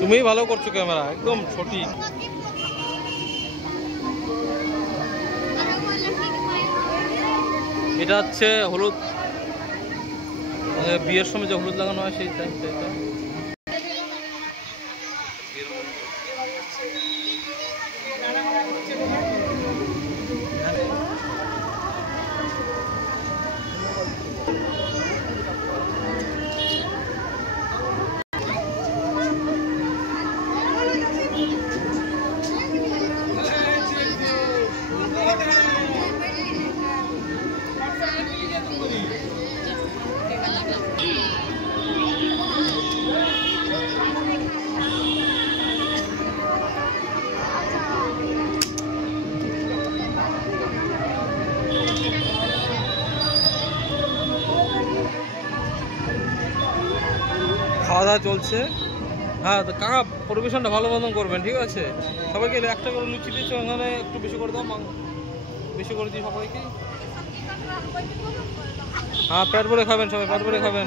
তুমি ভালো করছো ক্যামেরা, একদম সঠিক। এটা হচ্ছে হলুদ, বিয়ের সময় যে হলুদ লাগানো হয় সেই টাইপটা এটা। খাওয়া দাওয়া চলছে। হ্যাঁ তো কাকা পরিবেশনটা ভালো মতন করবেন, ঠিক আছে? সবাইকে একটা করে লুচি দিচ্ছ, ওখানে একটু বেশি করে দাও, বেশি করে দিই সবাইকে। হ্যাঁ পেট ভরে খাবেন, সবাই পেট ভরে খাবেন।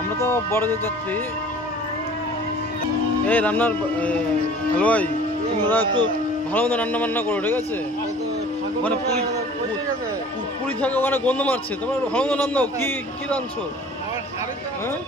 আমরা তো বড় যাত্রী। এই রান্নার হ্যালো ভাই, তোমরা একটু ভালো মতো রান্না বান্না করো, ঠিক আছে? ওখানে পুরি থাকে, ওখানে গন্ধ মারছে, তোমরা ভালো মতো রান্নাও। কি কি রাঁধছো? হ্যাঁ